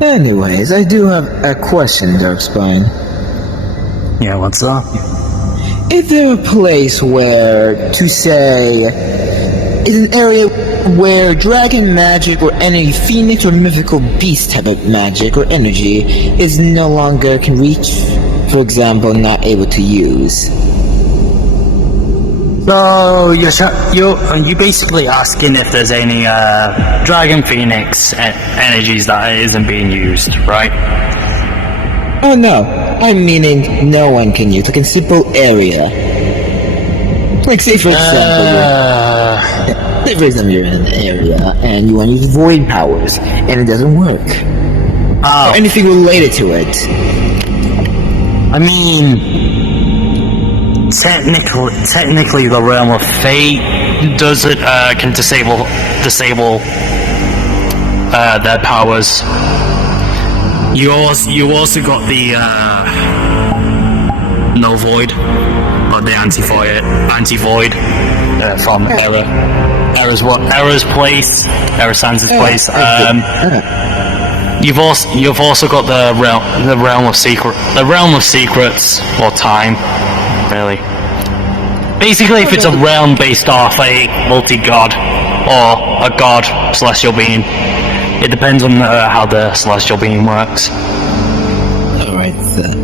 Anyways, I do have a question, Darkspine. Yeah, what's up? Is there a place where, to say, is an area where dragon magic or any phoenix or mythical beast type of magic or energy is no longer can reach, for example, not able to use? So you're basically asking if there's any dragon phoenix energies that isn't being used, right? Oh no, I'm meaning no one can use, like a simple area. Like say for example, you're in an area and you want to use void powers and it doesn't work. Oh. Or anything related to it. I mean, technically the realm of fate does it can disable their powers. You also got the no void or the anti-void from Era's place, Era Sans' place. You've also got the realm of secrets or time. Really. Basically, if it's a realm based off a multi-god or a god celestial being, it depends on how the celestial being works. Alright then.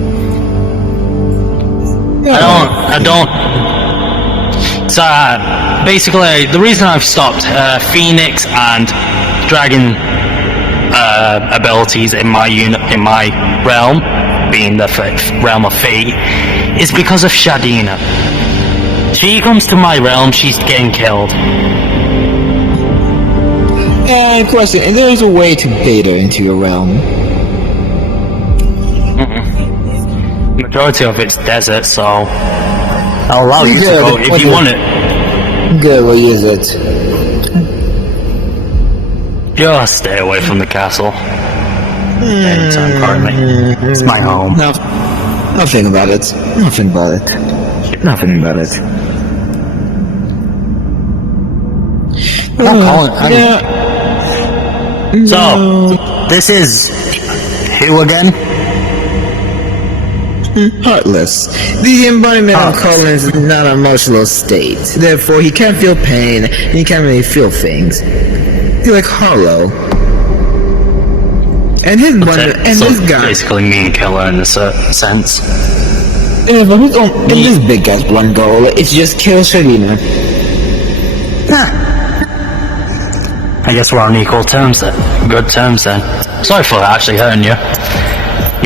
I don't. So basically, the reason I've stopped Phoenix and Dragon abilities in my realm, being the realm of fate, is because of Shadina. She comes to my realm, she's getting killed. And question, and there's a way to bait her into your realm. Majority of it's desert, so I'll allow you to go if you want it. Good, we'll use it. Just stay away from the castle. Anytime, currently. It's my home. No, nothing about it. Nothing about it. Nothing about it. I'm not calling it. Yeah. So, this is who again? Heartless. The embodiment of Collins is not an emotional state. Therefore, he can't feel pain, and he can't really feel things. He's like hollow. And his this guy basically me and killer in a certain sense. Yeah, but this big guy's one goal, it's just kill Sharina. I guess we're on equal terms then. Good terms then. Sorry for actually hurting you.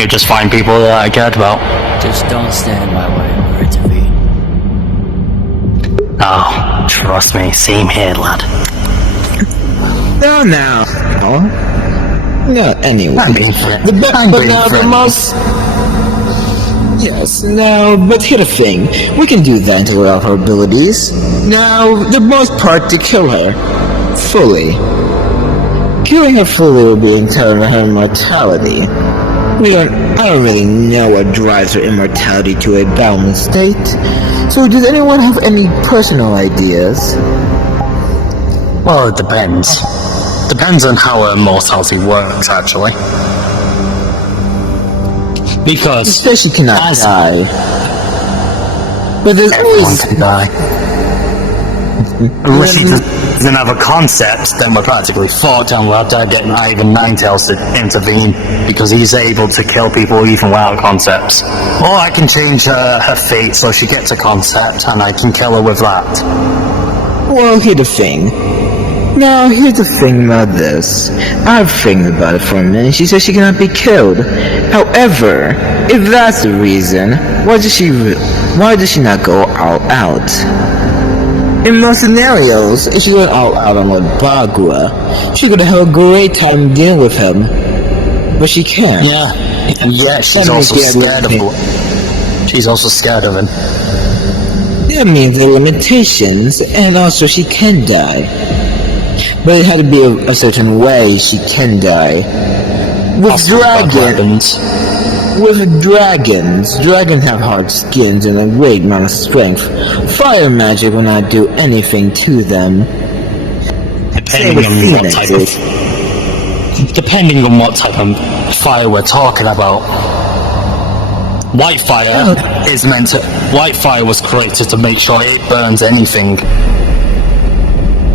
You just find people that I cared about. Just don't stand my way or intervene. Oh, trust me, same here, lad. No. No, anyway. Yes, now, but here's the thing. We can do that until we're out of our abilities. Now, the most part to kill her. Fully. Killing her fully will be entire her immortality. I don't really know what drives her immortality to a balanced state. So does anyone have any personal ideas? Well, it depends. Depends on how her immortality works, actually. Because She says she cannot die. But there's everyone always can die. Unless he doesn't have a concept, then we're practically fucked and we'll have to get even Ninetales to intervene because he's able to kill people even without concepts. Or I can change her fate so she gets a concept and I can kill her with that. Well, here's the thing. Now, here's the thing about this. I've thinking about it for a minute. She says she cannot be killed. However, if that's the reason, why does she not go all out? In most scenarios, if she went all out on Lord Bagua, she could have a great time dealing with him. But she can't. Yeah, she's also scared of him. She's also scared of him. That means there are limitations, and also she can die. But it had to be a certain way she can die. With dragons have hard skins and a great amount of strength. Fire magic will not do anything to them. Depending on what type of depending on what type of fire we're talking about. White fire was created to make sure it burns anything.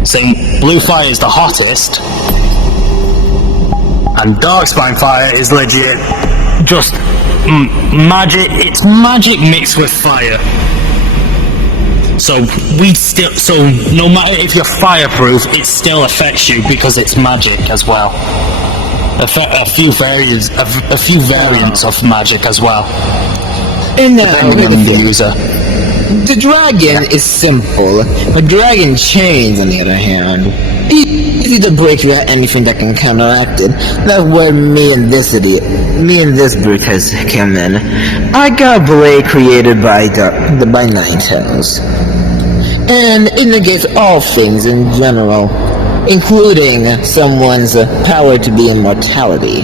Saying blue fire is the hottest, and darkspawn fire is legit just magic. It's magic mixed with fire. So no matter if you're fireproof, it still affects you because it's magic as well. A few variants of magic as well. And Depending on the user. the dragon is simple, but dragon chains, on the other hand, easy to break without anything that can counteract it. That's where me and this brute has come in. I got a blade created by Ninetales, and it negates all things in general, including someone's power to be immortality.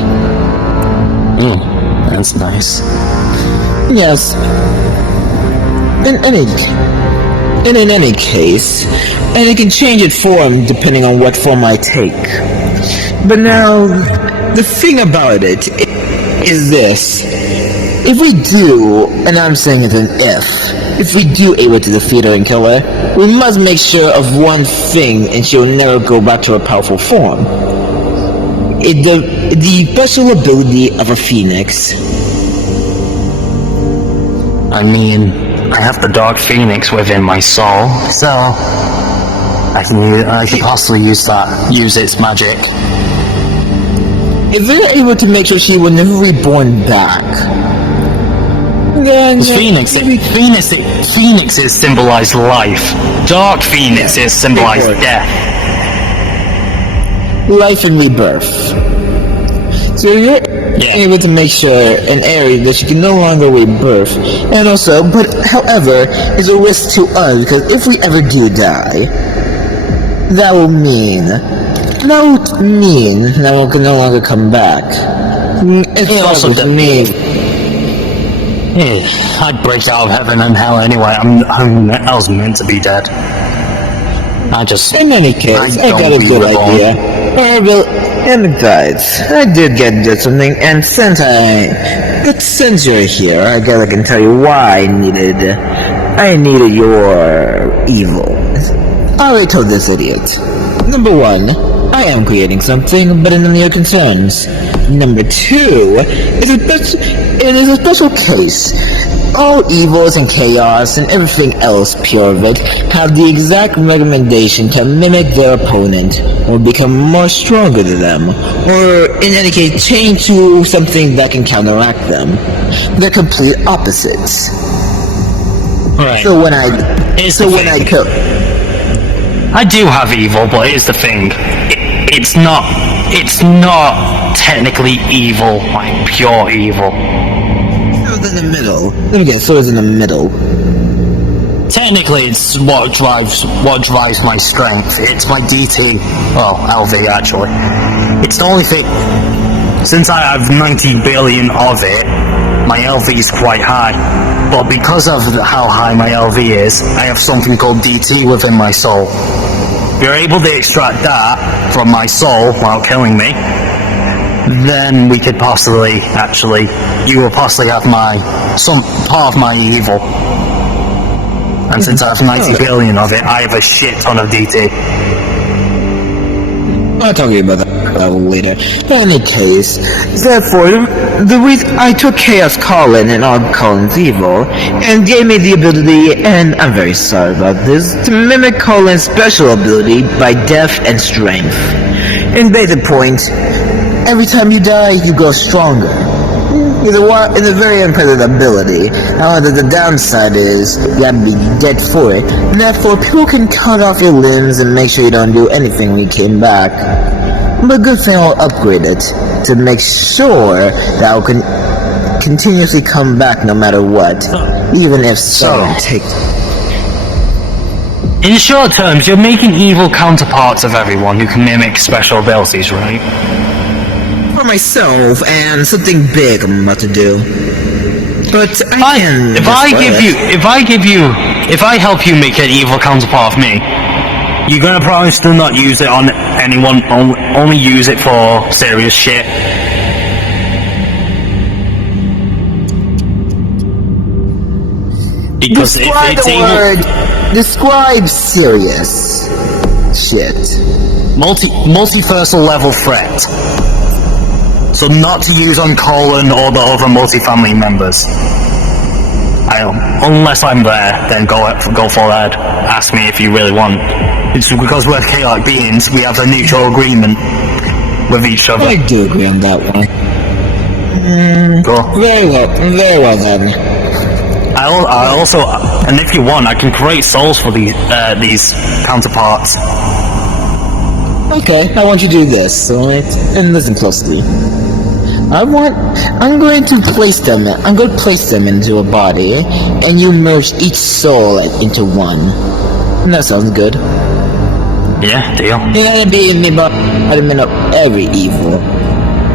That's nice. Yes. In any case, and it can change its form depending on what form I take. But now, the thing about it is this. If we do, and I'm saying it's an if we do able to defeat her and kill her, we must make sure of one thing, and she'll never go back to her powerful form. The special ability of a phoenix. I mean, I have the Dark Phoenix within my soul, so I can possibly use its magic. If they're able to make sure she will never be reborn back, then Phoenixes symbolize life. Dark Phoenixes symbolize death. Life and rebirth. So you're able to make sure an area that she can no longer rebirth, and also, but however, is a risk to us, because if we ever do die, that will mean that we can no longer come back. It's also to me. I'd break out of heaven and hell anyway. I was meant to be dead. In any case, I got a good idea. And besides, I did get something, and since you're here, I can tell you why I needed your evil. I already told this idiot. Number one, I am creating something, but none of your concerns. Number two, it is a special case. All evils and chaos and everything else pure of it have the exact recommendation to mimic their opponent or become more stronger than them, or in any case change to something that can counteract them. They're complete opposites. Right. I do have evil, but here's the thing. It's not technically evil, like pure evil. In the middle. Let me guess, so it's in the middle. Technically, it's what drives my strength. It's my DT, well, LV actually. It's the only thing. Since I have 90 billion of it, my LV is quite high. But because of how high my LV is, I have something called DT within my soul. If you're able to extract that from my soul while killing me, then we could possibly, you will possibly have some part of my evil. And since I have 90 billion of it, I have a shit ton of DT. I'll talk to you about that later. In any case, therefore, the reason I took Chaos Colin and all Colin's evil, and gave me the ability, and I'm very sorry about this, to mimic Colin's special ability by death and strength. And basic point, every time you die, you grow stronger. It's a very impressive ability. However, the downside is you have to be dead for it. And therefore, people can cut off your limbs and make sure you don't do anything when you came back. But good thing I'll upgrade it to make sure that I can continuously come back no matter what, even if someone takes. In short terms, you're making evil counterparts of everyone who can mimic special abilities, right? For myself and something big I'm about to do. But if I help you make an evil counterpart of me, you're gonna promise to not use it on anyone. Only use it for serious shit. Because Describe if it's the able, word. Describe serious shit. multiversal level threat. So not to use on Colin or the other multi-family members. Unless I'm there, then go for that. Ask me if you really want. It's because we're chaotic beings, we have a mutual agreement with each other. I do agree on that one. Cool. Very well then. I also, and if you want, I can create souls for these counterparts. Okay, I want you to do this, alright? And listen closely. I'm going to place them into a body, and you merge each soul into one. And that sounds good. Yeah, deal. Yeah, it'd be embodiment of every evil.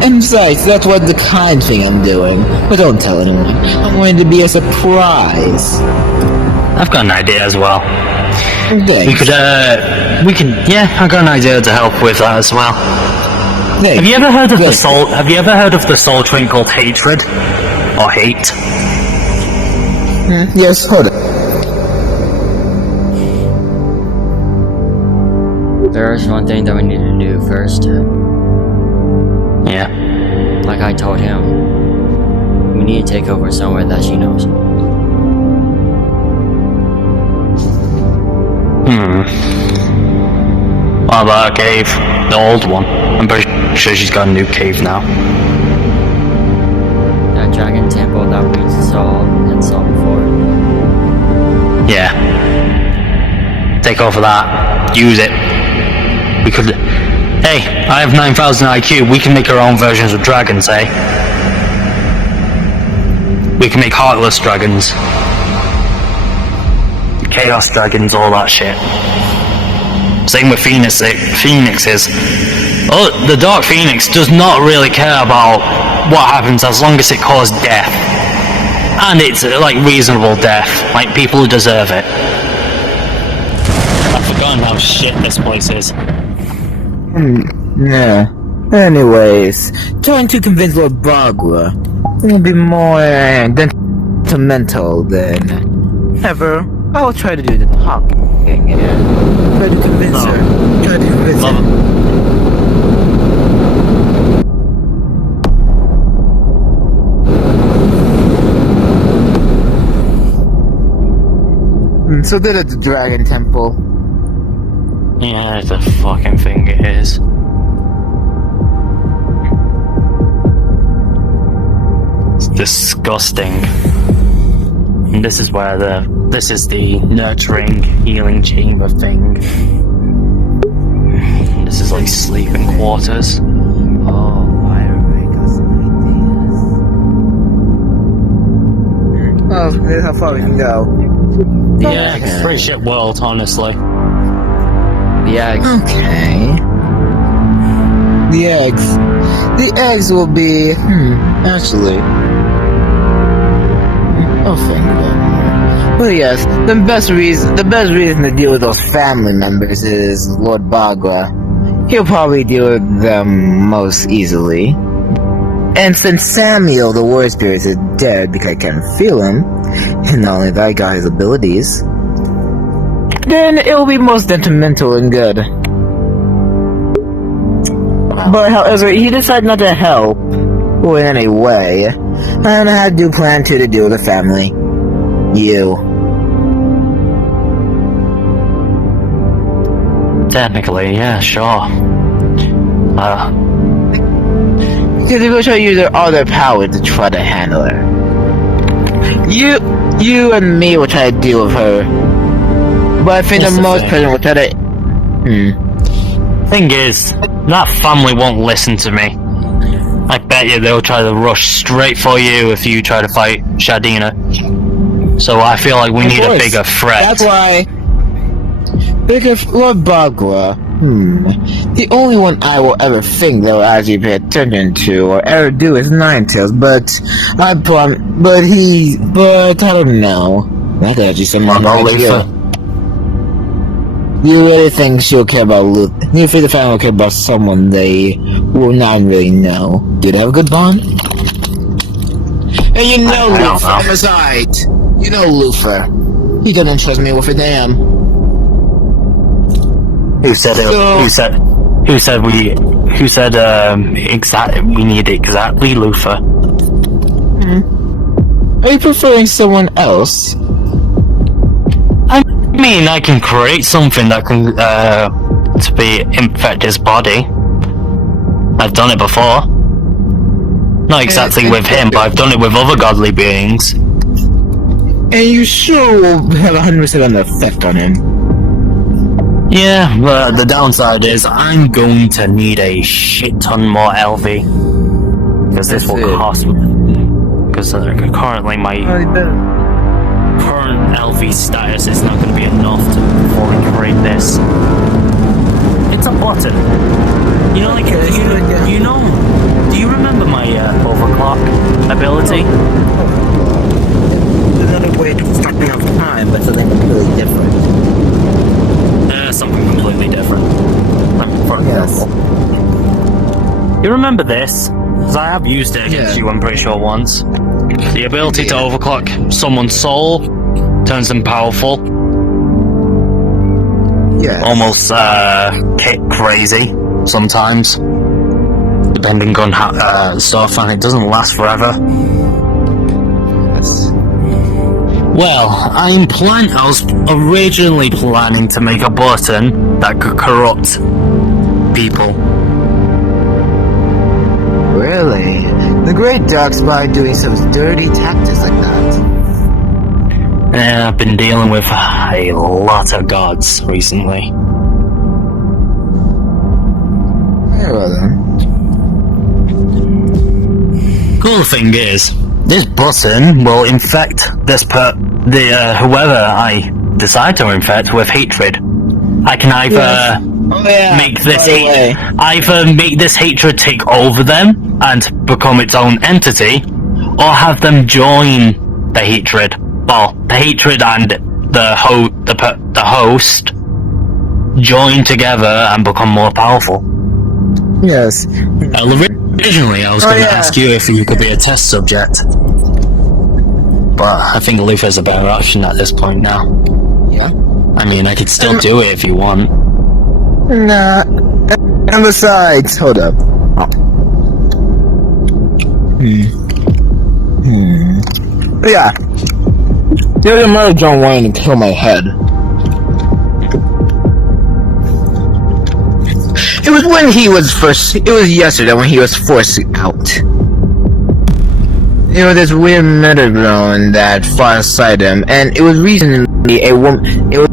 And besides, that's what the kind thing I'm doing. But don't tell anyone. I'm going to be a surprise. I've got an idea as well. Thanks. I've got an idea to help with that as well. Thanks. Have you ever heard of the soul trait called hatred? Or hate? Yes, hold it. There's one thing that we need to do first. Yeah. Like I told him, we need to take over somewhere that she knows. What about a cave? The old one. I'm pretty sure she's got a new cave now. That dragon temple that we saw before. Yeah. Take over that. Use it. We could... Hey, I have 9,000 IQ. We can make our own versions of dragons, eh? We can make heartless dragons. Chaos dragons, all that shit. Same with phoenixes. Oh, the Dark Phoenix does not really care about what happens as long as it causes death. And it's like reasonable death, like people who deserve it. I've forgotten how shit this place is. Yeah. Anyways, trying to convince Lord Bagua will be more detrimental than ever. I will try to do the talking. Try to convince her. Try to convince her. So they're at the Dragon Temple. Yeah, it's a fucking thing it is. It's disgusting. And this is where this is the nurturing, healing chamber thing. This is like sleeping quarters. Oh, why are we like this? Oh, here's how far we can go. Yeah, it's a pretty shit world, honestly. The eggs. Okay. The eggs will be, actually. I'll think about it. But yes, the best reason to deal with those family members is Lord Bagua. He'll probably deal with them most easily. And since Samuel, the War Spirit, is dead because I can't feel him, and not only that, I got his abilities, then it will be most detrimental and good. But however, he decided not to help in any way. And I do plan to deal with the family. You. Technically, yeah, sure. Because they will try to use all their power to try to handle her. You and me will try to deal with her. But I think That's the the most thing. person will try to... Thing is, that family won't listen to me. I bet you they'll try to rush straight for you if you try to fight Shadina. So I feel like we Of need course. a bigger threat. That's why... Because Lord Bagua, the only one I will ever think they'll actually pay attention to or ever do is Ninetales, but I don't know. That could actually someone I'll like leave you. for- Do you really think she'll care about Luke? Do you think the family will care about someone they will not really know? Do they have a good bond? And you know I don't Luther, know. besides, you know Luther. He doesn't trust me with a damn. Who said it? So- Who said we need exactly Luther? Are you preferring someone else? I mean, I can create something that can to infect his body. I've done it before. Not exactly with him, but I've done it with other godly beings. And you sure will have 100% effect on him. Yeah, but the downside is I'm going to need a shit ton more LV. Because this will cost me. Because currently my current LV status is not going to be enough to fully create this. It's a button. You know, like, you know, do you remember my overclock ability? Another way to stopping off time, but something completely different. Something completely different. For Yes. example. You remember this? Because I have used it against you, I'm pretty sure, once. The ability to overclock someone's soul turns them powerful. Yeah. Almost crazy sometimes, depending on how stuff, and it doesn't last forever. Yes. Well, I was originally planning to make a button that could corrupt people. Really? The Great Dark Spy doing some dirty tactics like that. And I've been dealing with a lot of gods recently. Very well then. Cool thing is, this button will infect whoever I decide to infect with hatred. I can either make this make this hatred take over them and become its own entity, or have them join the hatred. Well, the hatred and the host join together and become more powerful. Yes. Originally, I was going to ask you if you could be a test subject, but I think Luther's a better option at this point now. Yeah. I mean, I could still do it if you want. Nah. And besides, hold up. Yeah. The other murder John wanted to kill my head. It was when he was first. It was yesterday when he was forced out. You know, this weird murder drone that fought aside him, and it was reasonably a woman. It was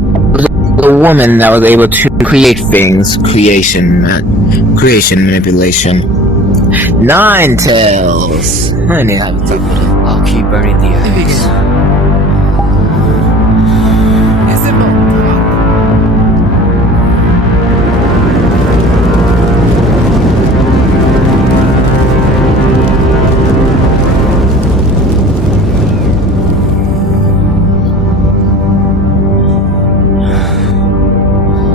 a woman that was able to create things, creation manipulation. Nine tails. I need to have a talk with him. I'll keep burning the eggs. Is it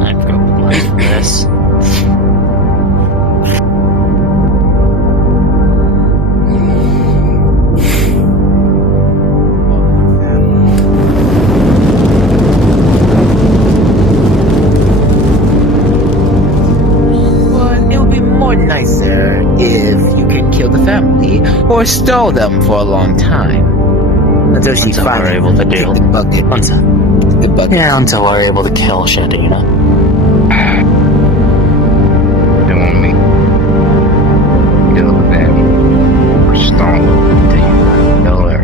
I forgot this. But it would be more nicer if you could kill the family or stall them for a long time until she Until we're finally able to deal. the bucket. The bucket. Yeah, until we're able to kill shit, you know? They want me to kill the family or stall them until you kill her.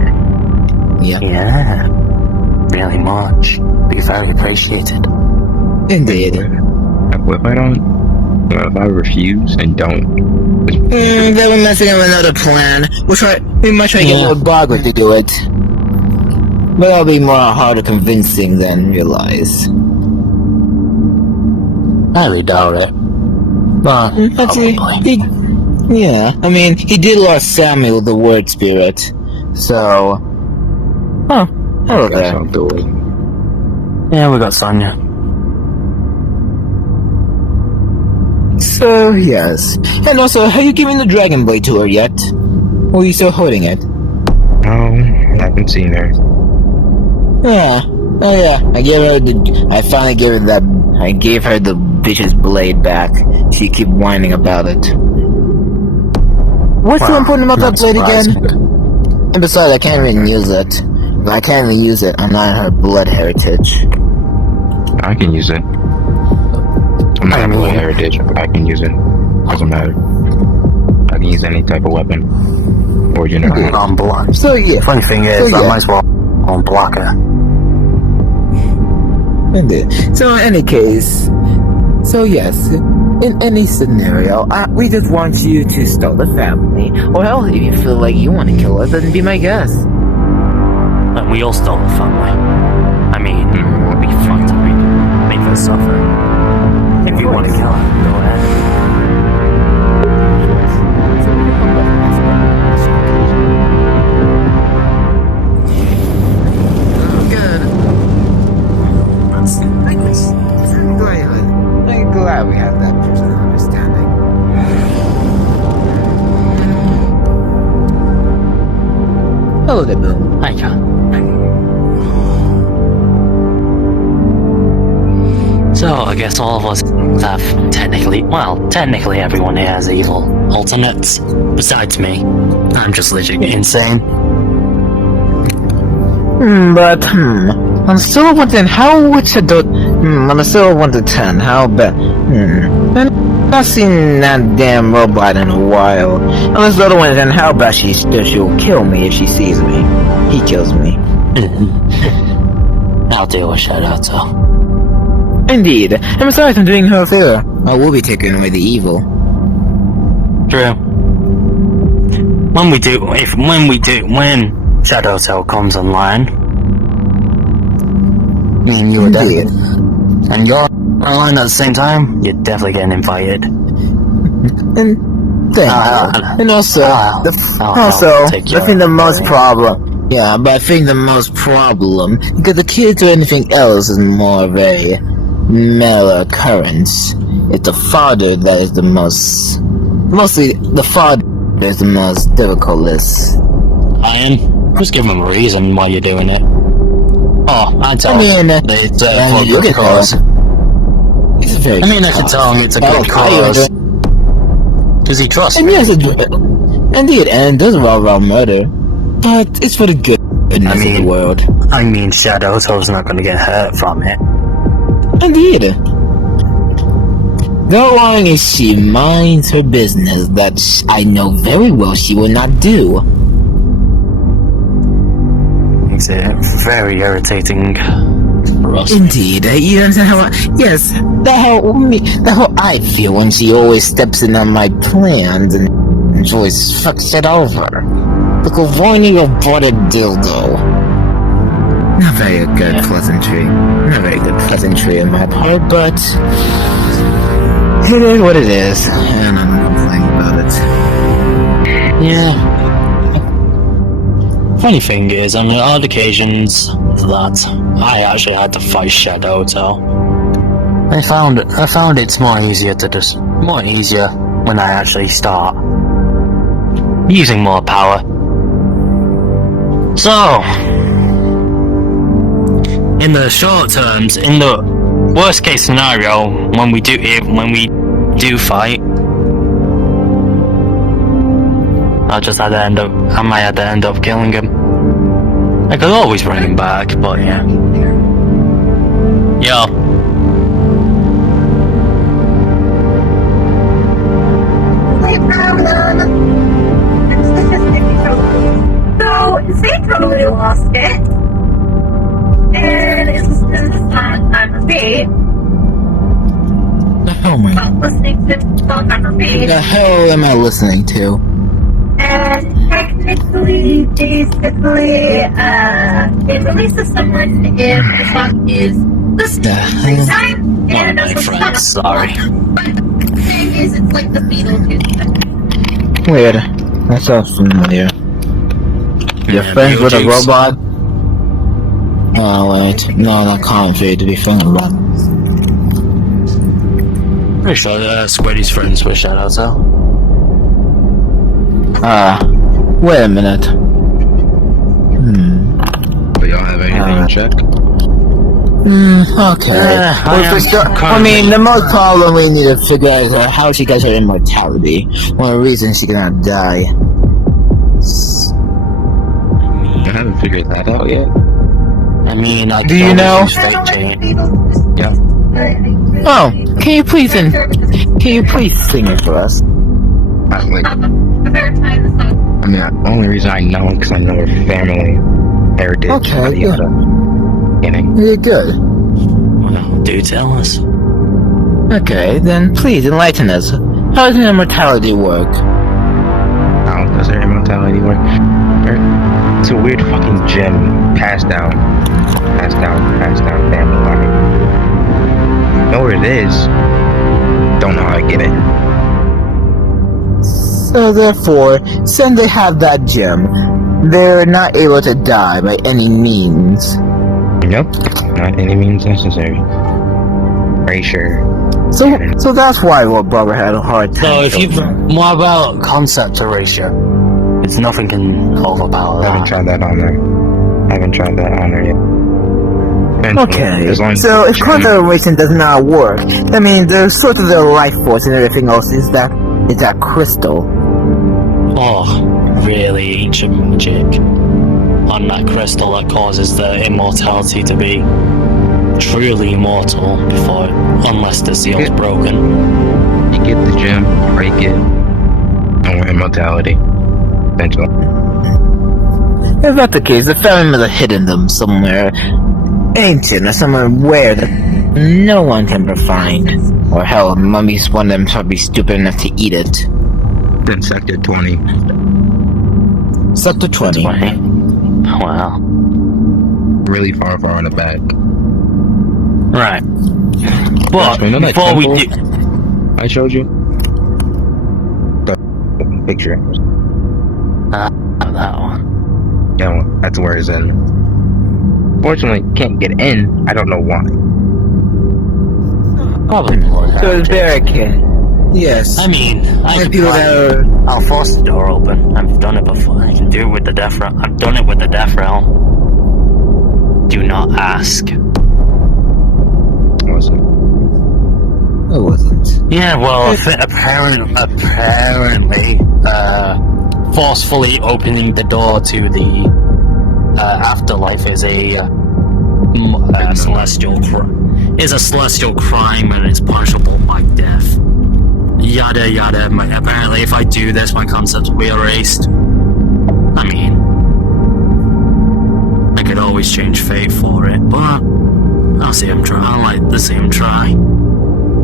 Yeah, Yeah. Really much. Be very appreciated. indeed. What if I don't? What if I refuse and don't? Then we're messing up another plan. We might try to get Yeah. Lord Bogwood to do it. But that'll be more harder convincing than realize. I really doubt it. But Actually, probably. yeah, I mean, he did lose Samuel, the word spirit. So, I okay. guess I'll do it. Yeah, we got Sonya. So, yes. And also, have you given the Dragon Blade to her yet? Or are you still holding it? No, I haven't seen her. Yeah. Oh yeah, I finally gave her that, I gave her the bitch's blade back. She keep whining about it. What's so important about that blade again? And besides, I can't even use it. I can't even use it. I'm not in her blood heritage. I can use it. I'm not in blood heritage, but I can use it. Doesn't matter. I can use any type of weapon. Or generally. On block. So yeah. Funny thing is, So, yeah. I might as well on blocker. Indeed. So in any case, so yes, in any scenario, we just want you to start the family, or hell, if you feel like you want to kill us, then be my guest. And we all stole the family. I mean, it'd be fun to make her suffer. If you want to kill her, go ahead. I'm glad we have that mutual understanding. Hello there, Boom. Hi, John. So, I guess all of us have technically everyone here has evil alternates. Besides me. I'm just legit insane. On a scale of 1 to 10, how would adult... on a scale of 1 to 10, how bad... I've not seen that damn robot in a while. Unless the other one is, then how bad she'll kill me if she sees me. He kills me. I'll deal with Shadow. Indeed. And besides, I'm doing her a favor. I will be taking away the evil. True. When Shadow Cell comes online, me and you are dead, and you're online at the same time, you're definitely getting invited. And also, I think the most problem. Yeah, but I think the most problem, because the kids or anything else is more of a male occurrence. It's the father that is the most, mostly the father is the most difficult. Just give them a reason why you're doing it. Oh, I tell I mean, it's you good can cause. It's a very I mean, I can tell him it's a good cause. Does he trust and me? yes, indeed, and it does involve around murder, but it's for the goodness of the world. I mean, Shadow Cell's not going to get hurt from it. Indeed. The long as she minds her business, that I know very well she will not do. Makes it very irritating for us. Indeed, you understand how? Yes, that how I feel when she always steps in on my plans and always fucks it over. Like a whiny aborted dildo. Not very good pleasantry. Not very good pleasantry on my part, but it is what it is, and I'm not complaining about it. Yeah. Funny thing is, on the odd occasions that I actually had to fight Shadow Cell, I found it's more easier when I actually start using more power. So, in the short terms, in the worst case scenario, when we do fight, I might have to end up killing him. I could always bring him back, but yeah. Yo. So, they totally lost it. And it's just on repeat. Oh my god. Listening to songs on repeat. What the hell am I listening to? And technically, basically, it releases someone if the song is listening time. And my friend, sorry. But the thing is, it's like the Beetlejuice thing. Weird. That sounds familiar. You're friends with a robot? Oh wait, no, not common for you to be friends with. pretty sure Squiddy's friends with Shadow. Wait a minute. Do y'all have anything in check? Okay. I mean, the most problem we need to figure out is how she gets her immortality. One of the reasons she cannot die. I haven't figured that out yet. I mean, I Do you don't know? use fate chain. Yeah. Oh, can you please sing it for us? I mean, the only reason I know is because I know her family, heritage, Okay, yeah. You're good. Well, do tell us. Okay, then please enlighten us. How does immortality work? How does her immortality work? It's a weird fucking gem passed down family line. Know where it is. Don't know how to get it. So therefore, since they have that gem, they're not able to die by any means. Nope, not any means necessary. Pretty sure. So that's why Barbara had a hard time. So if you, what about concept erasure? It's nothing can overpower I haven't that. tried that on there. I haven't tried that on there yet. Eventually, Okay, as long as so if the quantum gem- erasing does not work, I mean, the sort of the life force and everything else is that crystal. Oh, really ancient magic on that crystal that causes the immortality to be truly immortal unless the seal's broken. You get the gem, break it, and we're immortality. Eventually. If that's the case, the family must have hidden them somewhere ancient or somewhere where that no one can ever find. Or hell, mummies, one of them probably stupid enough to eat it. Then Sector 20. Sector 20. Wow. Really far in the back. Right. But You know that before we temple do, I showed you? The picture. that one. Yeah, well, that's where it's in. Fortunately, can't get in. I don't know why. Probably more. So it's barricade. Yes. I mean, I'll force the door open. I've done it before. I can do it with the death realm. I've done it with the death realm. Do not ask. Awesome. It wasn't. Yeah, well, apparently, forcefully opening the door to the afterlife is a celestial crime and it's punishable by death. Yada yada. Apparently, if I do this, my concepts will be erased. I mean, I could always change fate for it, but I'll see him try. I like to see him try.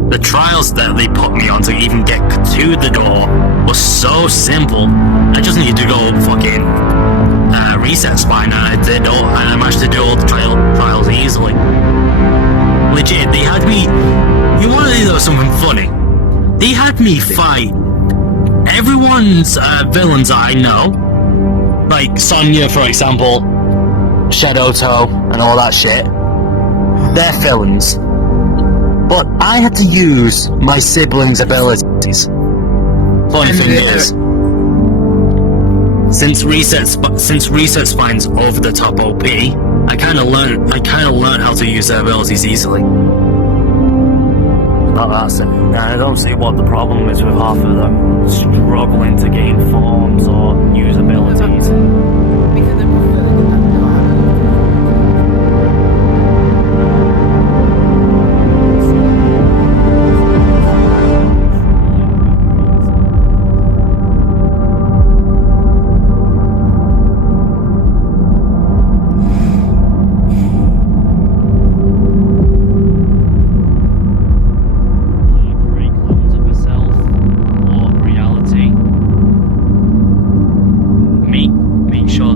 The trials that they put me on to even get to the door was so simple. I just needed to go fucking reset spine, and I managed to do all the trials easily. Legit, they had me. You want to know something funny? They had me fight everyone's villains that I know, like Sonya, for example, Shadow Toe, and all that shit. They're villains. But I had to use my siblings' abilities. Funny thing is, since reset spine's over the top OP, I kind of learned how to use their abilities easily. But that's it. I don't see what the problem is with half of them struggling to gain forms or use abilities. Make sure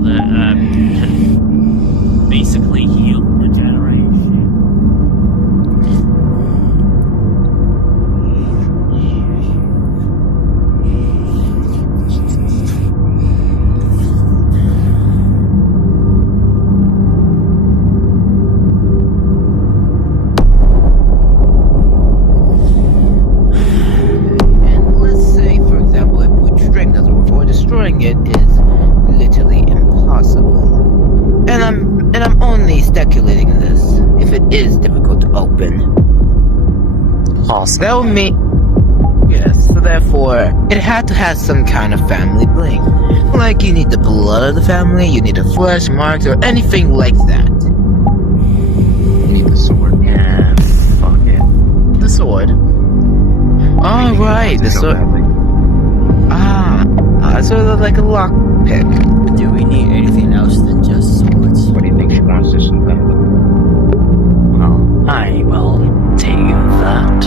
Awesome. That would mean... Yes, so therefore, it had to have some kind of family bling. Like you need the blood of the family, you need the flesh marks, or anything like that. You need the sword. Yeah, fuck it. The sword. Oh, right, the sword. Sort of like a lockpick. Do we need anything else than just swords? What do you think she wants this and that? Well, I will take that.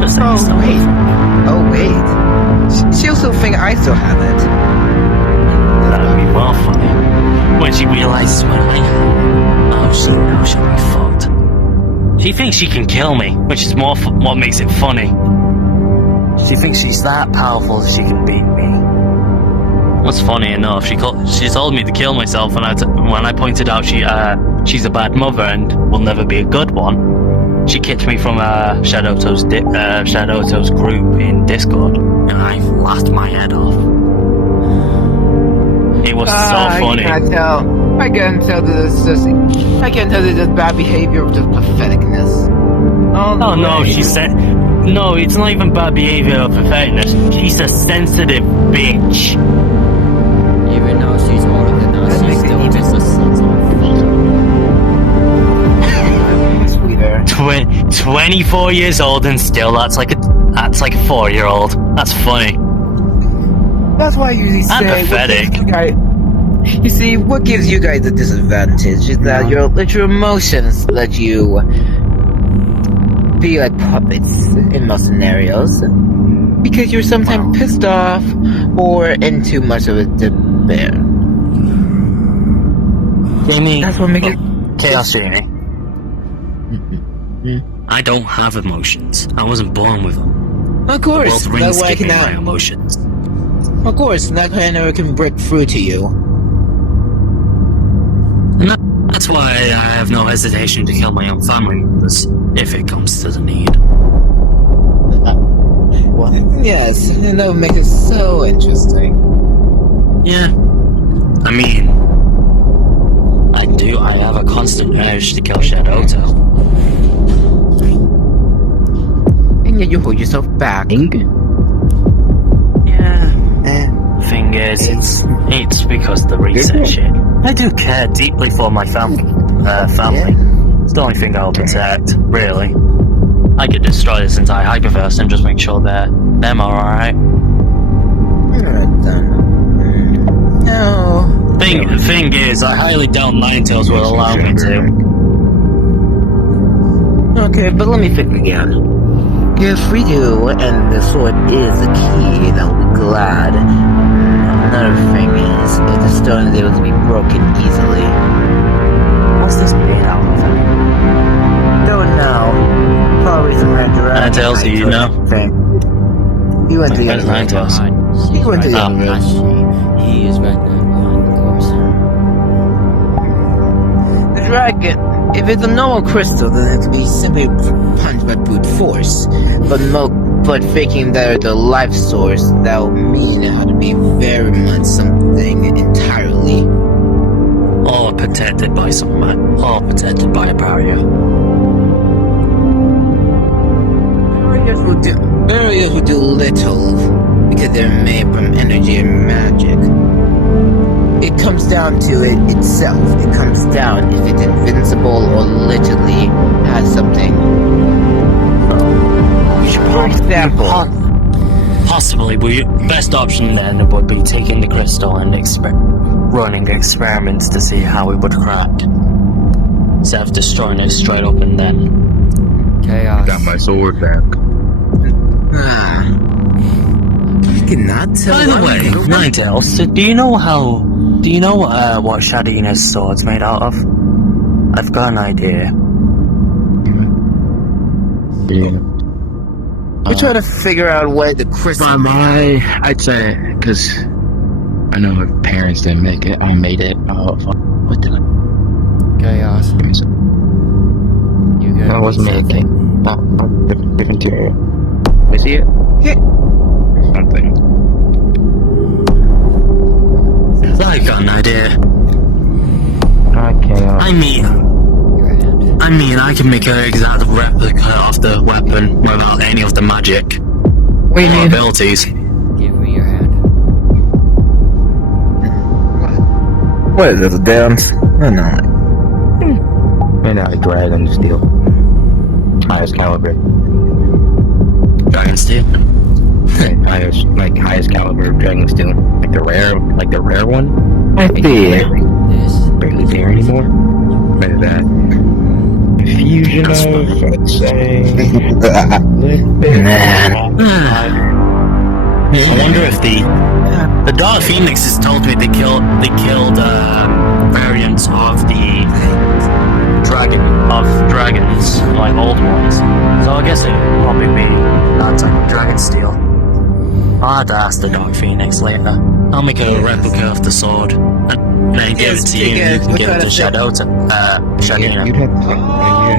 Just take Oh, stuff. wait. Oh, wait. She'll still think I still have it. That would be well funny. When she realizes what I have. Oh, she knows she'll be fucked. She thinks she can kill me, which is more what makes it funny. She thinks she's that powerful that she can beat me. What's funny enough, she told me to kill myself when I pointed out she's a bad mother and will never be a good one. She kicked me from Shadowtoe's group in Discord, and I laughed my head off. It was so funny. I can't tell this is bad behavior or just patheticness. Oh no, she said. No, it's not even bad behavior or patheticness. She's a sensitive bitch. Even though she's older than us, That she's makes it still even- just a sensitive fuck. Sweeter. 24 years old and still that's like a 4-year-old. That's funny. That's why I usually say. I'm pathetic. You see, what gives you guys a disadvantage is that your emotions let you be like puppets in most scenarios. Because you're sometimes pissed off or in too much of a despair. Jamie, That's what makes it. Chaos Jamie. I don't have emotions. I wasn't born with them. Of course, Both that's rings why I give me my can. emotions. Of course, that's why I never can break through to you. And that's why I have no hesitation to kill my own family members if it comes to the need. Well, yes, and that would make it so interesting. Yeah. I mean, I have a constant urge to kill Shadowtoe. And yet you hold yourself back. Yeah. Thing is, it's because of the reset shit. I do care deeply for my family. It's the only thing I'll protect, really. I could destroy this entire hyperverse and just make sure that them are alright. No. Thing is, I highly doubt Ninetales will allow me to. Okay, but let me think again. If we do, and the sword is the key, then I'll be glad. Another thing is, if the stone is able to be broken easily. What's this made out of? Don't know. Probably some red dragon. Ninetales, do you know? He went to the Where's other room. Ninetales? He went to the right other behind- room. He is right there behind the doors. The dragon, if it's a normal crystal, then it can be simply punched by brute force. But faking that the life source, that would mean it had to be very much something entirely. Or protected by someone. Or protected by a barrier. Barriers will do little because they're made from energy and magic. It comes down to it itself. It comes down if it's invincible or literally has something. For example, Possibly, best option then would be taking the crystal and running experiments to see how it would crack. Instead of destroying it straight up and then. Chaos. Got my sword back. I cannot tell. By the way, Ninetales, do you know what Shadina's sword's made out of? I've got an idea. Yeah. We're trying to figure out where the crystal. I'd say, because I know my parents didn't make it. I made it. What did I? Chaos. You got I wasn't making. Different material. You see it? Yeah. Something. I've got an idea. Okay. I mean, your hand. I mean, I can make an exact replica of the weapon without any of the magic What do you or mean? abilities. Give me your hand. What is this, a dance? Oh no. And dragon steel. Highest caliber. Dragon Steel. Highest caliber dragon steel. Like the rare one. I see. This. Barely there anymore. What is that? Fusion of, I'd say. Man. I wonder if the Dark Phoenix has told me they killed variants of the dragons, like old ones. So I guess it would probably be that type of dragon steel. I'll have to ask the Dark Phoenix later. I'll make a replica of the sword and then give it to you. And you can give it to Shadina. You'd have to Oh,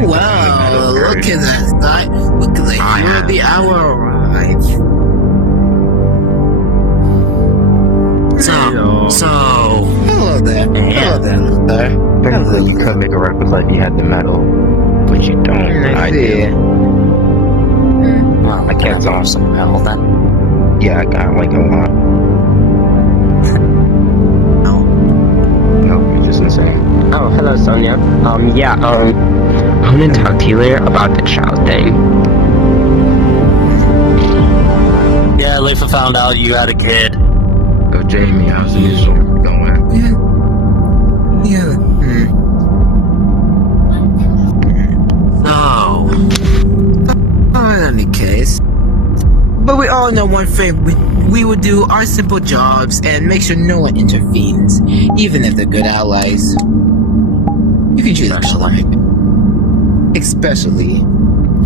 wow, look at that. Look at that. Here the hour arrived. So, Hello there. Yeah. Hello there. Technically, you could make a replica if you had the metal, but you don't. I see. well, I can't can't tell. borrow some metal then. Yeah, I got like a lot. No, it's just insane. Oh, hello, Sonia. I want to talk to you later about the child thing. Yeah, Lefa found out you had a kid. So, Jamie, how's the new sword going? Yeah. So, In any case. But we all know one thing. We will do our simple jobs and make sure no one intervenes, even if they're good allies. You can choose Especially. Especially.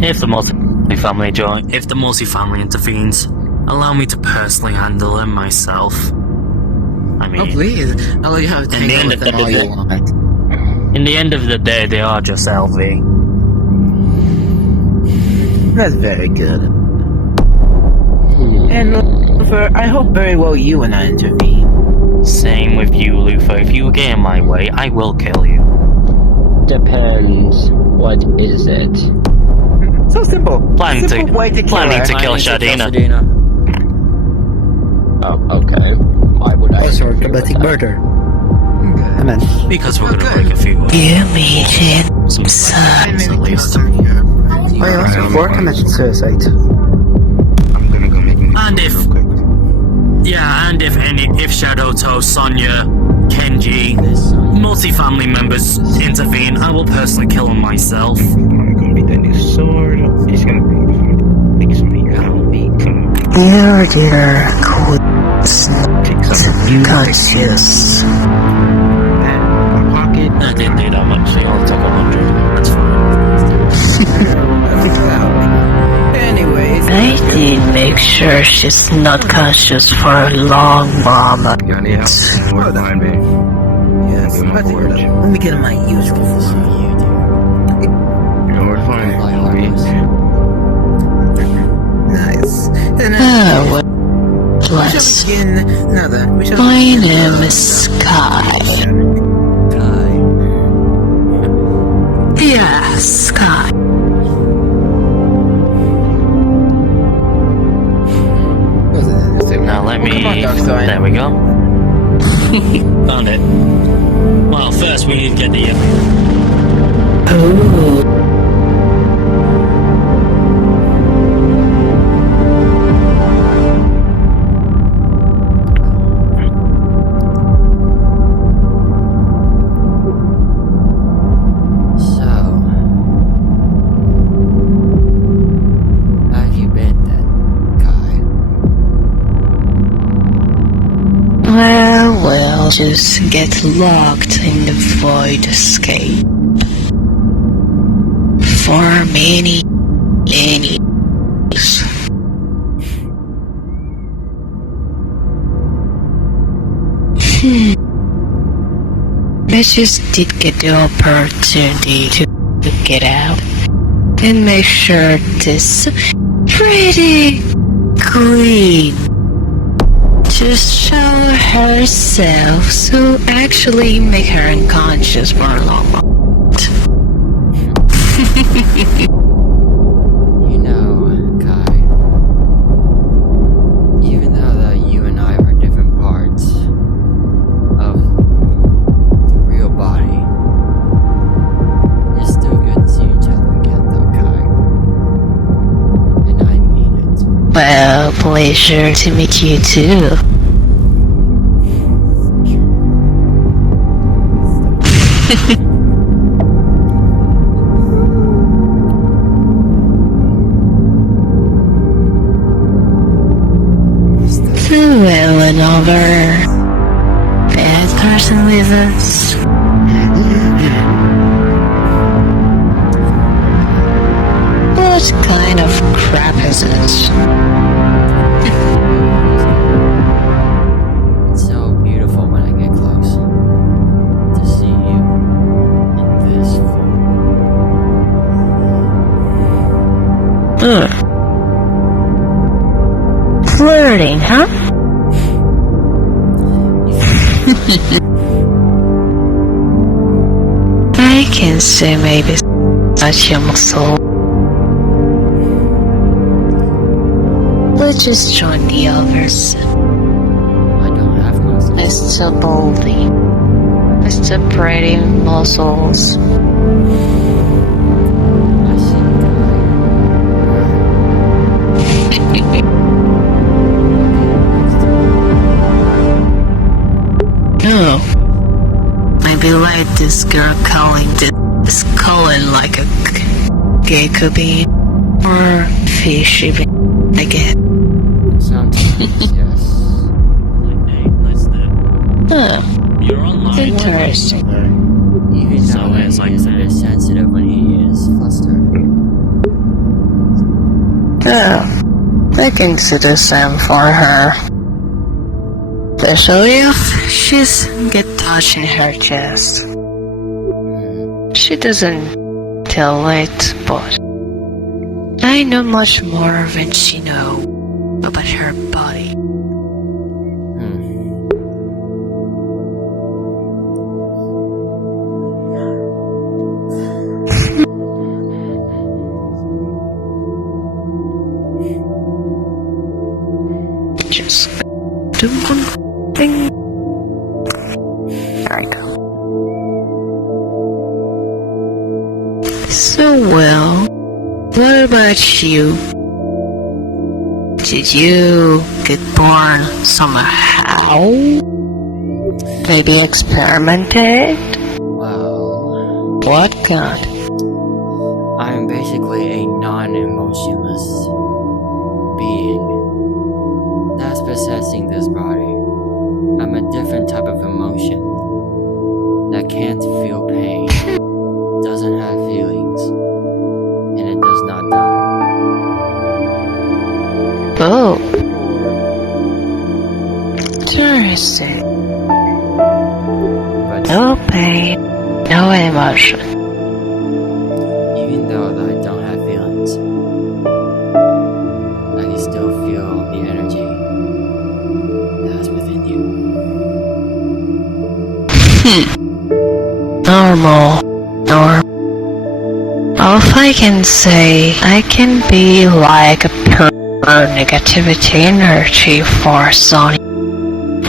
if the multi-family intervenes, allow me to personally handle it myself. I Oh, mean, please. I'll let you have In the tango end with of them the all you day- want. in the end of the day, they are just LV. That's very good. And Lucifer, I hope very well you will not intervene. Same with you, Lufa. If you get in my way, I will kill you. Depends. What is it? So simple. Planning simple to- way to kill planning her. to kill Shadina. Shadina. Oh, okay. Why would I? Also, interfere with committing that? murder. Good. I mean, Because we're gonna Okay. break a few. You meet Some plans, at least. I also for committed suicide. I'm gonna go make me And if- real quick. Yeah, and if Shadowto, Sonya, Kenji, This Sonia. multi-family members intervene, I will personally kill them myself. I'm gonna beat that new sword. It's gonna be take some of you help me. Come on, your could take some of you. conscious. My pocket. I didn't do that much, they only took 100. That's fine. Anyways. I did make sure she's not conscious for a long moment. You got any help? Where to find me? Yes. Give 'em a Let forge. me get in my usual form. You know where to find me. Nice. And What we shall was begin. Now then, we shall my begin name the- is Sky. Kai. Yeah, Sky. Now let me... Come on, Darkseid. There we go. Found it. Well, first we need to get the... Oh, So, how have you been then, Kai? well, just get locked in the void escape. For many years. I just did get the opportunity to get out and make sure this pretty queen just show herself, so actually make her unconscious for a long moment. You know, Kai, even though that you and I are different parts of the real body, it's still good to see each other again, though, Kai. And I mean it. Well, pleasure to meet you too. Well, another bad person with us. What kind of crap is this? It's so beautiful when I get close to see you in this form. Flirting, huh? I can say maybe such a muscle. Let's just join the others. I don't have muscles. Mr. Baldy. Mr. Pretty Muscles. I see. No. Maybe like this girl calling this calling like a gay could be. Or fishy bean, I guess. Sometimes, yes. Oh, You're online. interesting. Even So though it's like he is a bit sensitive when he is flustered. Oh, I can see the same for her. Especially if she's get touching her chest. She doesn't tell it, but I know much more than she know about her body. Just do one thing. There we go. So well, what about you? Did you get born somehow? Maybe experimented? Well, What kind? I'm basically a non-emotionless being that's possessing this body. I'm a different type of emotion that can't feel pain, doesn't have feelings, and it does not die. Oh. Interesting. But No pain, no emotion. even though I don't have feelings, I can still feel the energy that's within you. Normal. Or if I can say, I can be like a pure negativity energy for Sony.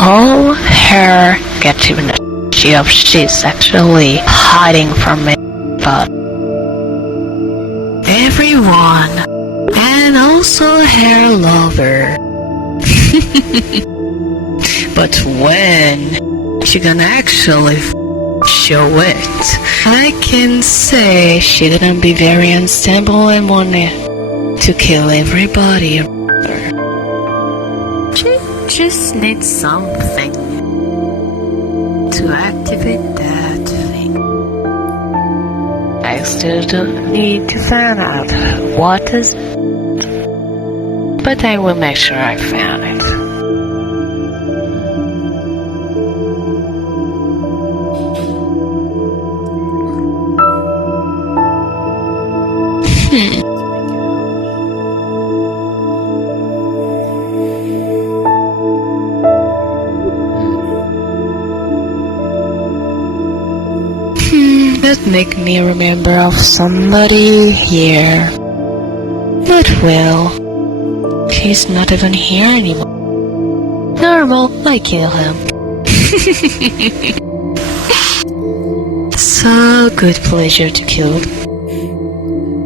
All her negative energy of she's actually hiding from me, but everyone, and also her lover. But when she gonna actually show it, I can say she gonna be very unstable and wanna to kill everybody around her. She just needs something to activate that thing. I still don't need to find out what is it, but I will make sure I found it. make me remember of somebody here. But well, he's not even here anymore. Normal, I kill him. So good pleasure to kill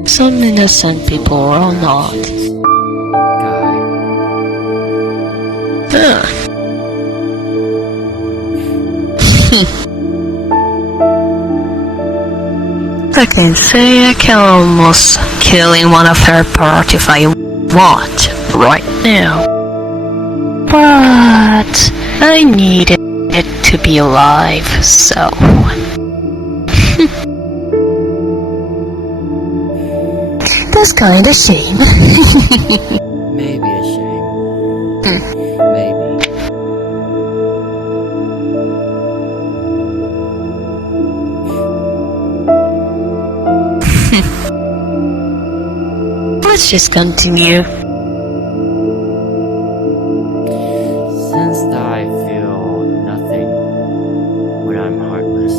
some innocent people or not. Huh. I can say I can almost kill in one of her parts if I want right now. But I needed it to be alive, so... That's kinda shame. Maybe a shame. Maybe. Let's just continue. Since I feel nothing when I'm heartless,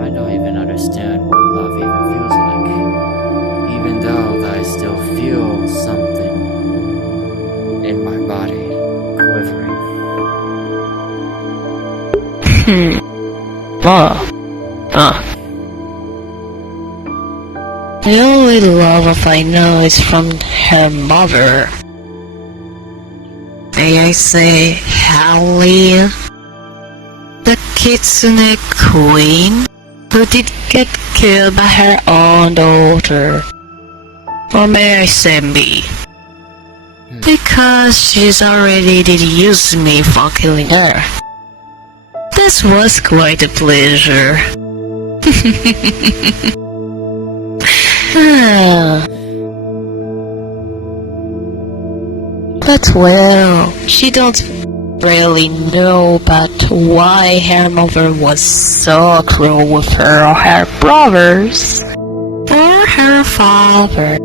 I don't even understand what love even feels like. Even though that I still feel something in my body quivering. The only love I know is from her mother. May I say, Hallie? The kitsune queen who did get killed by her own daughter. Or may I say me? Because she's already did use me for killing her. This was quite a pleasure. But well, she don't really know about why her mother was so cruel with her or her brothers or her father.